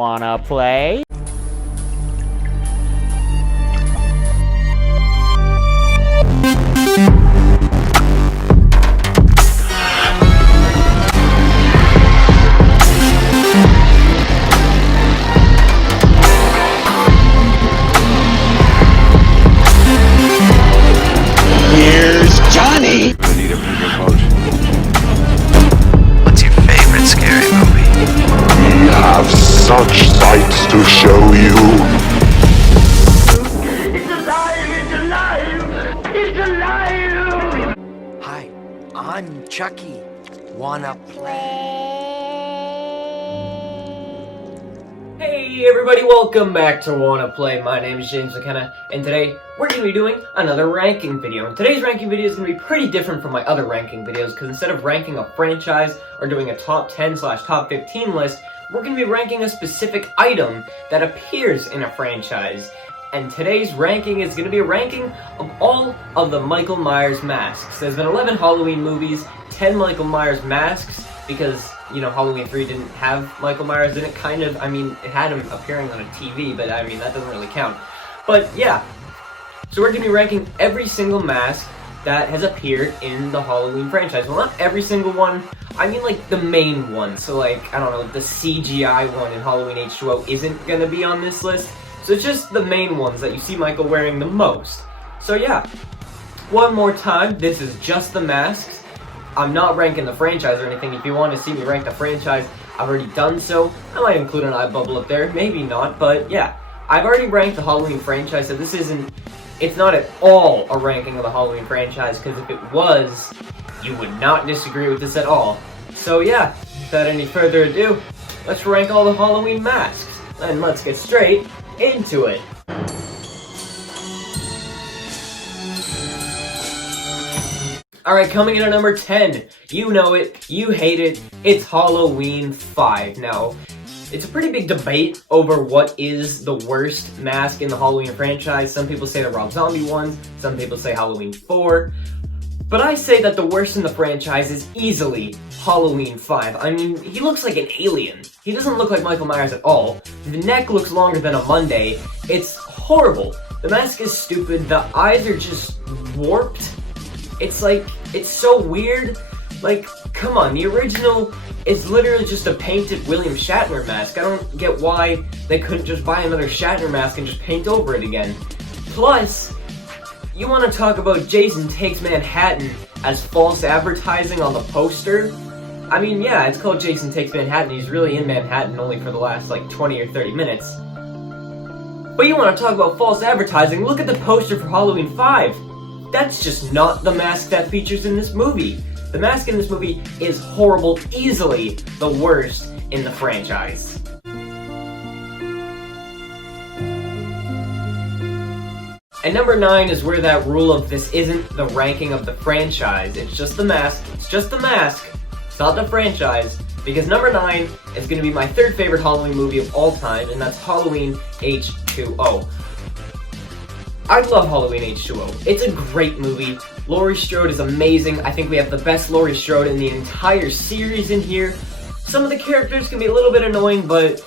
Wanna play? Here's Johnny! I need a bigger boat. What's your favorite scary movie? We have such sights to show you. It's alive! It's alive! It's alive! Hi, I'm Chucky. Wanna play? Hey everybody, welcome back to Wanna Play. My name is James McKenna, and today we're going to be doing another ranking video. And today's ranking video is going to be pretty different from my other ranking videos, because instead of ranking a franchise or doing a top 10/top 15 list, we're going to be ranking a specific item that appears in a franchise. And today's ranking is going to be a ranking of all of the Michael Myers masks. There's been 11 Halloween movies, 10 Michael Myers masks, because, you know, Halloween 3 didn't have Michael Myers in it, kind of. I mean, it had him appearing on a TV, but I mean, that doesn't really count. But yeah, so we're going to be ranking every single mask that has appeared in the Halloween franchise. Well, not every single one, I mean like the main ones. So like, I don't know, the CGI one in Halloween H2O isn't going to be on this list. So it's just the main ones that you see Michael wearing the most. So yeah, one more time, this is just the masks. I'm not ranking the franchise or anything. If you want to see me rank the franchise, I've already done so. I might include an eye bubble up there, maybe not, but yeah. I've already ranked the Halloween franchise, so it's not at all a ranking of the Halloween franchise, because if it was, you would not disagree with this at all. So yeah, without any further ado, let's rank all the Halloween masks, and let's get straight into it. Alright, coming in at number 10, you know it, you hate it, it's Halloween 5. Now, it's a pretty big debate over what is the worst mask in the Halloween franchise. Some people say the Rob Zombie ones, some people say Halloween 4. But I say that the worst in the franchise is easily Halloween 5. I mean, he looks like an alien. He doesn't look like Michael Myers at all. The neck looks longer than a Monday. It's horrible. The mask is stupid. The eyes are just warped. It's like, it's so weird. Like, come on, the original is literally just a painted William Shatner mask. I don't get why they couldn't just buy another Shatner mask and just paint over it again. Plus, you want to talk about Jason Takes Manhattan as false advertising on the poster? I mean, yeah, it's called Jason Takes Manhattan. He's really in Manhattan only for the last, like, 20 or 30 minutes. But you want to talk about false advertising? Look at the poster for Halloween 5. That's just not the mask that features in this movie. The mask in this movie is horrible, easily the worst in the franchise. And number 9 is where that rule of this isn't the ranking of the franchise, it's just the mask, it's not the franchise, because number 9 is going to be my third favorite Halloween movie of all time, and that's Halloween H2O. I love Halloween H2O. It's a great movie. Laurie Strode is amazing. I think we have the best Laurie Strode in the entire series in here. Some of the characters can be a little bit annoying, but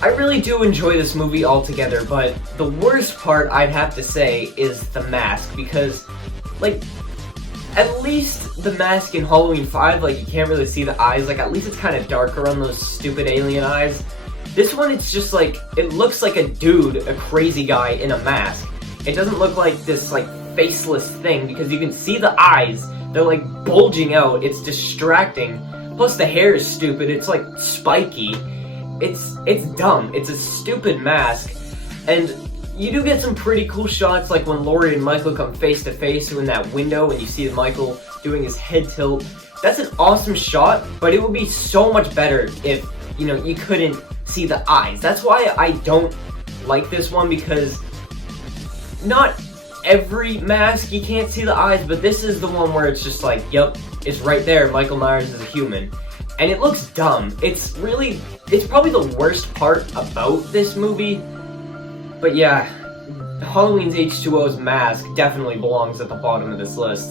I really do enjoy this movie altogether. But the worst part, I'd have to say, is the mask, because, like, at least the mask in Halloween 5, like, you can't really see the eyes. Like, at least it's kind of darker on those stupid alien eyes. This one, it's just like, it looks like a dude, a crazy guy in a mask. It doesn't look like this, like, faceless thing, because you can see the eyes. They're, like, bulging out. It's distracting. Plus, the hair is stupid. It's, like, spiky. It's dumb. It's a stupid mask. And you do get some pretty cool shots, like when Laurie and Michael come face to face in that window and you see Michael doing his head tilt. That's an awesome shot, but it would be so much better if, you know, you couldn't see the eyes. That's why I don't like this one, because not every mask you can't see the eyes, but this is the one where it's just like, yep, it's right there, Michael Myers is a human. And it looks dumb. It's probably the worst part about this movie. But yeah, Halloween's H2O's mask definitely belongs at the bottom of this list.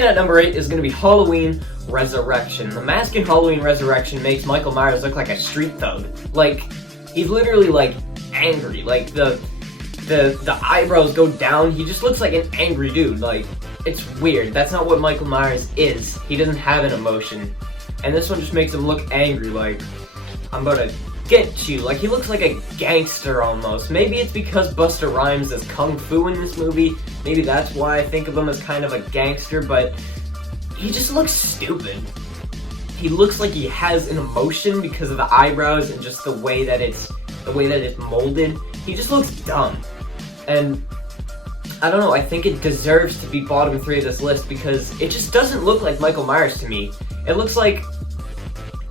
And at number 8 is going to be Halloween Resurrection. The mask in Halloween Resurrection makes Michael Myers look like a street thug. Like, he's literally, like, angry. Like, the eyebrows go down. He just looks like an angry dude. Like, it's weird. That's not what Michael Myers is. He doesn't have an emotion. And this one just makes him look angry, like, I'm about to get you. Like, he looks like a gangster almost. Maybe it's because Busta Rhymes is kung fu in this movie. Maybe that's why I think of him as kind of a gangster, but he just looks stupid. He looks like he has an emotion because of the eyebrows and just the way that it's molded. He just looks dumb. And I don't know, I think it deserves to be bottom 3 of this list because it just doesn't look like Michael Myers to me. It looks like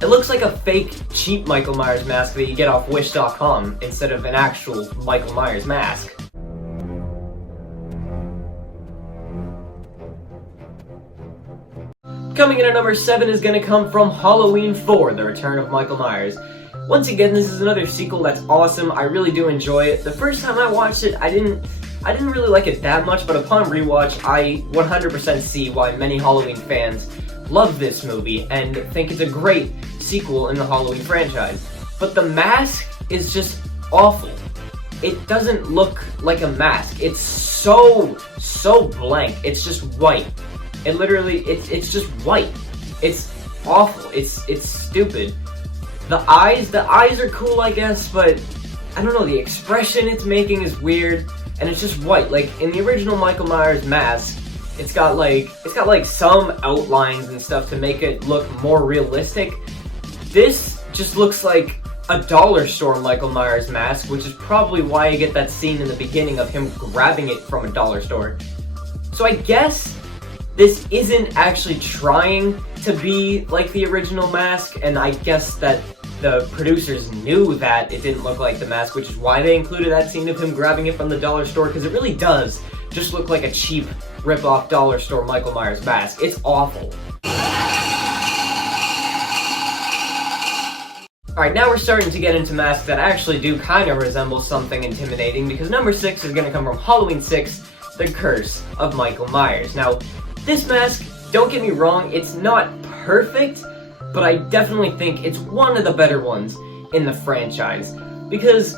a fake, cheap Michael Myers mask that you get off Wish.com instead of an actual Michael Myers mask. Coming in at number 7 is going to come from Halloween 4, The Return of Michael Myers. Once again, this is another sequel that's awesome. I really do enjoy it. The first time I watched it, I didn't really like it that much, but upon rewatch, I 100% see why many Halloween fans love this movie and think it's a great sequel in the Halloween franchise. But the mask is just awful. It doesn't look like a mask. It's so blank. It's just white. It literally, it's just white. It's awful. It's stupid. The eyes are cool, I guess, but I don't know, the expression it's making is weird, and it's just white. Like, in the original Michael Myers mask, it's got like some outlines and stuff to make it look more realistic. This just looks like a dollar store Michael Myers mask, which is probably why I get that scene in the beginning of him grabbing it from a dollar store. So I guess this isn't actually trying to be like the original mask, and I guess that the producers knew that it didn't look like the mask, which is why they included that scene of him grabbing it from the dollar store, because it really does just look like a cheap rip-off dollar store Michael Myers mask. It's awful. Alright, now we're starting to get into masks that actually do kind of resemble something intimidating, because number 6 is going to come from Halloween 6, The Curse of Michael Myers. Now, this mask, don't get me wrong, it's not perfect, but I definitely think it's one of the better ones in the franchise. Because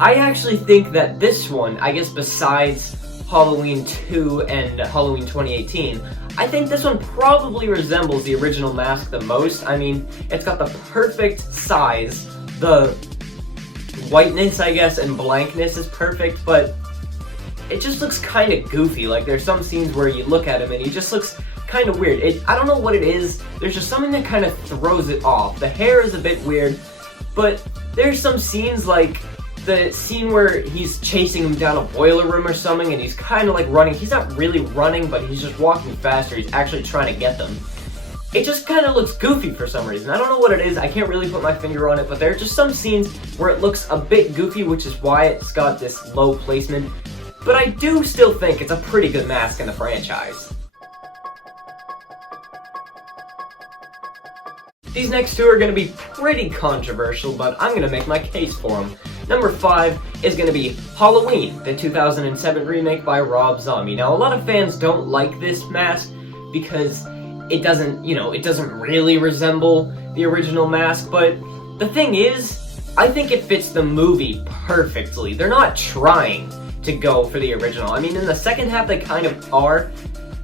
I actually think that this one, I guess besides Halloween 2 and Halloween 2018, I think this one probably resembles the original mask the most. I mean, it's got the perfect size, the whiteness, I guess, and blankness is perfect, but it just looks kind of goofy. Like, there's some scenes where you look at him and he just looks kind of weird. I don't know what it is, there's just something that kind of throws it off. The hair is a bit weird, but there's some scenes like the scene where he's chasing him down a boiler room or something and he's kind of like running. He's not really running, but he's just walking faster. He's actually trying to get them. It just kind of looks goofy for some reason. I don't know what it is, I can't really put my finger on it, but there are just some scenes where it looks a bit goofy, which is why it's got this low placement. But I do still think it's a pretty good mask in the franchise. These next two are going to be pretty controversial, but I'm going to make my case for them. Number 5 is going to be Halloween, the 2007 remake by Rob Zombie. Now, a lot of fans don't like this mask because it doesn't really resemble the original mask, but the thing is, I think it fits the movie perfectly. They're not trying to go for the original. I mean, in the second half they kind of are,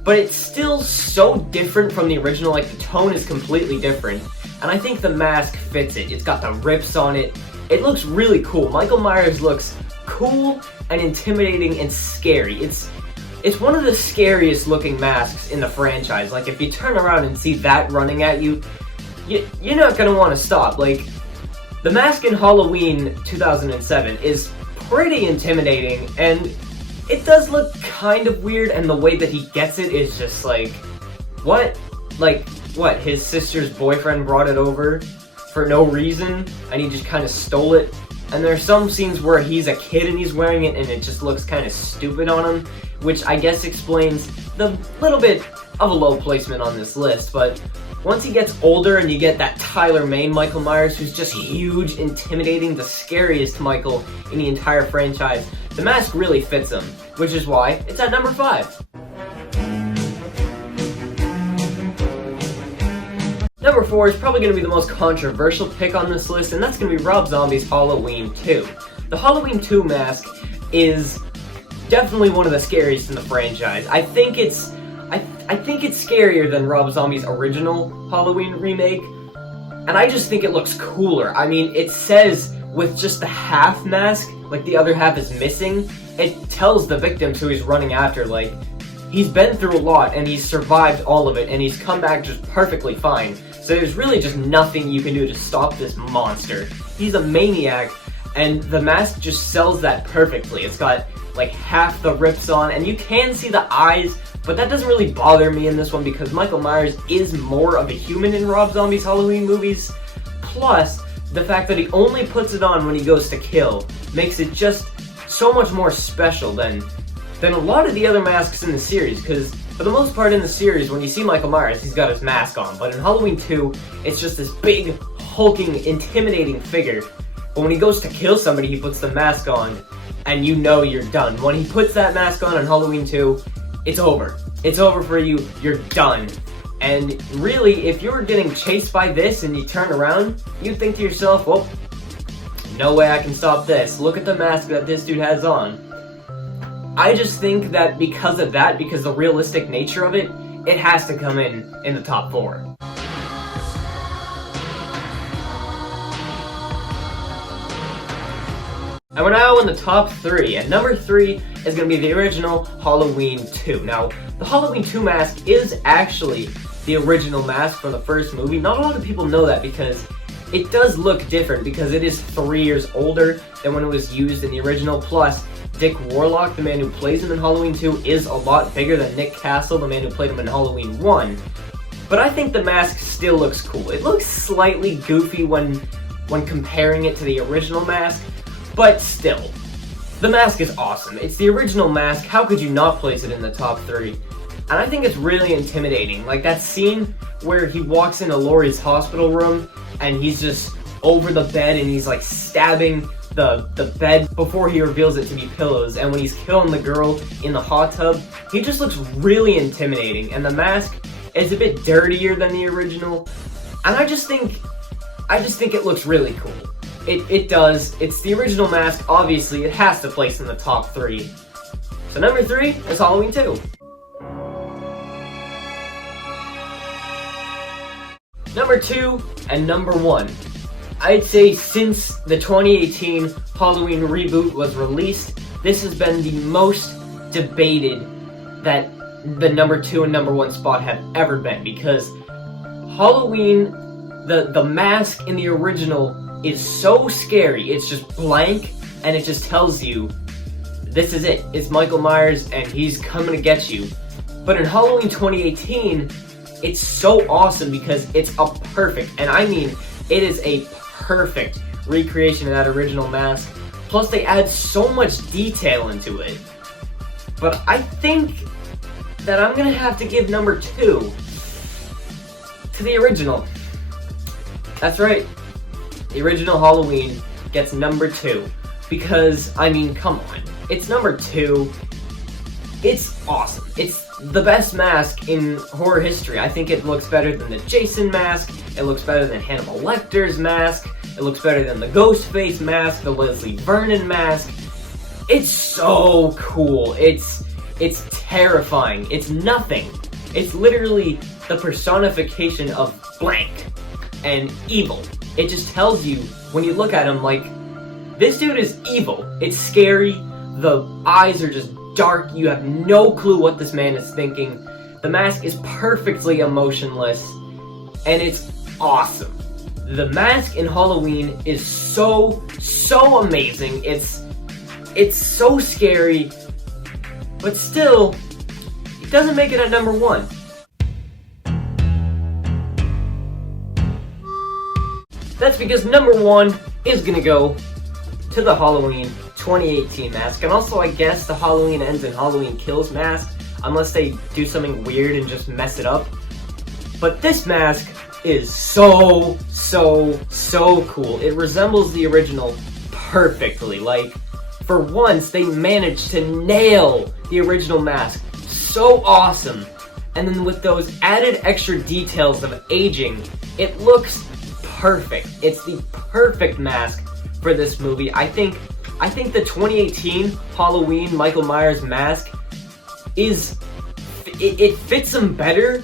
but it's still so different from the original. Like, the tone is completely different, and I think the mask fits it. It's got the rips on it. It looks really cool. Michael Myers looks cool and intimidating and scary. It's one of the scariest looking masks in the franchise. Like, if you turn around and see that running at you, you're not gonna want to stop. Like, the mask in Halloween 2007 is pretty intimidating, and it does look kind of weird, and the way that he gets it is just like, what? Like, what, his sister's boyfriend brought it over for no reason, and he just kind of stole it? And there are some scenes where he's a kid and he's wearing it, and it just looks kind of stupid on him, which I guess explains the little bit of a low placement on this list. But once he gets older and you get that Tyler Mane Michael Myers, who's just huge, intimidating, the scariest Michael in the entire franchise, the mask really fits him, which is why it's at number 5. Number 4 is probably going to be the most controversial pick on this list, and that's going to be Rob Zombie's Halloween 2. The Halloween 2 mask is definitely one of the scariest in the franchise. I think it's scarier than Rob Zombie's original Halloween remake, and I just think it looks cooler. I mean, it says with just the half mask, like the other half is missing, it tells the victims who he's running after, like, he's been through a lot and he's survived all of it and he's come back just perfectly fine. So there's really just nothing you can do to stop this monster. He's a maniac, and the mask just sells that perfectly. It's got like half the rips on, and you can see the eyes, but that doesn't really bother me in this one because Michael Myers is more of a human in Rob Zombie's Halloween movies. Plus, the fact that he only puts it on when he goes to kill makes it just so much more special than a lot of the other masks in the series, because for the most part in the series, when you see Michael Myers, he's got his mask on, but in Halloween 2, it's just this big, hulking, intimidating figure. But when he goes to kill somebody, he puts the mask on, and you know you're done. When he puts that mask on in Halloween 2, it's over. It's over for you, you're done. And really, if you were getting chased by this and you turn around, you'd think to yourself, well, no way I can stop this. Look at the mask that this dude has on. I just think that because of that, because the realistic nature of it, it has to come in the top 4. And we're now in the top 3, and number 3 is going to be the original Halloween 2. Now, the Halloween 2 mask is actually the original mask from the first movie. Not a lot of people know that because it does look different because it is 3 years older than when it was used in the original. Plus, Dick Warlock, the man who plays him in Halloween 2, is a lot bigger than Nick Castle, the man who played him in Halloween 1. But I think the mask still looks cool. It looks slightly goofy when comparing it to the original mask, but still, the mask is awesome. It's the original mask. How could you not place it in the top 3? And I think it's really intimidating. Like that scene where he walks into Laurie's hospital room and he's just over the bed and he's like stabbing the bed before he reveals it to be pillows, and when he's killing the girl in the hot tub, he just looks really intimidating, and the mask is a bit dirtier than the original, and I just think it looks really cool. It does. It's the original mask, obviously, it has to place in the top 3. So number 3 is Halloween 2. Number 2 and number 1. I'd say since the 2018 Halloween reboot was released, this has been the most debated that the number 2 and number 1 spot have ever been, because Halloween, the mask in the original is so scary. It's just blank, and it just tells you, this is it. It's Michael Myers, and he's coming to get you. But in Halloween 2018, it's so awesome because it's a perfect, and I mean, it is a perfect recreation of that original mask. Plus, they add so much detail into it. But I think that I'm gonna have to give number 2 to the original. That's right. The original Halloween gets number 2. Because, I mean, come on. It's number 2. It's awesome. It's the best mask in horror history. I think it looks better than the Jason mask. It looks better than Hannibal Lecter's mask. It looks better than the Ghostface mask, the Leslie Vernon mask. It's so cool. It's terrifying. It's nothing. It's literally the personification of blank and evil. It just tells you, when you look at him, like, this dude is evil. It's scary. The eyes are just dark. You have no clue what this man is thinking. The mask is perfectly emotionless, and it's awesome. The mask in Halloween is so amazing. It's so scary, but still, it doesn't make it at number 1. That's because number 1 is gonna go to the Halloween 2018 mask, and also I guess the Halloween Ends and Halloween Kills mask, unless they do something weird and just mess it up. But this mask is so cool. It resembles the original perfectly. Like, for once, they managed to nail the original mask. So awesome. and then with those added extra details of aging, it looks perfect. It's the perfect mask for this movie. I think the 2018 Halloween Michael Myers mask it fits him better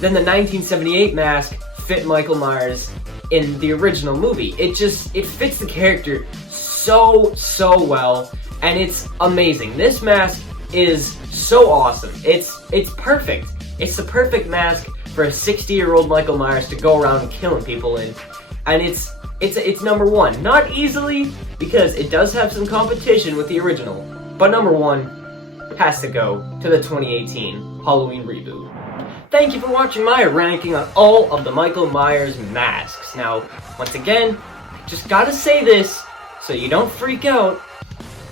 than the 1978 mask fit Michael Myers in the original movie. It fits the character so well, and it's amazing. This mask is so awesome. It's perfect. It's the perfect mask for a 60-year-old Michael Myers to go around killing people in, and it's number one. Not easily, because it does have some competition with the original, but number one has to go to the 2018 Halloween reboot. Thank you for watching my ranking on all of the Michael Myers masks. Now, once again, just gotta say this so you don't freak out.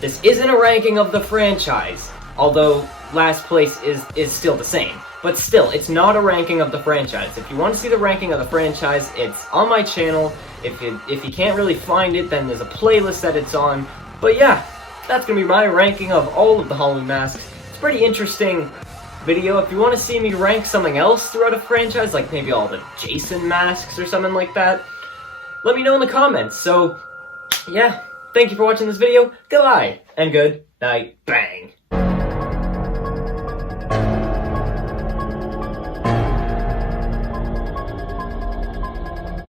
This isn't a ranking of the franchise, although last place is still the same. But still, it's not a ranking of the franchise. If you want to see the ranking of the franchise, it's on my channel. If you can't really find it, then there's a playlist that it's on. But yeah, that's gonna be my ranking of all of the Halloween masks. It's a pretty interesting video. If you want to see me rank something else throughout a franchise, like maybe all the Jason masks or something like that, let me know in the comments. So, yeah, thank you for watching this video. Goodbye, and good night. Bang.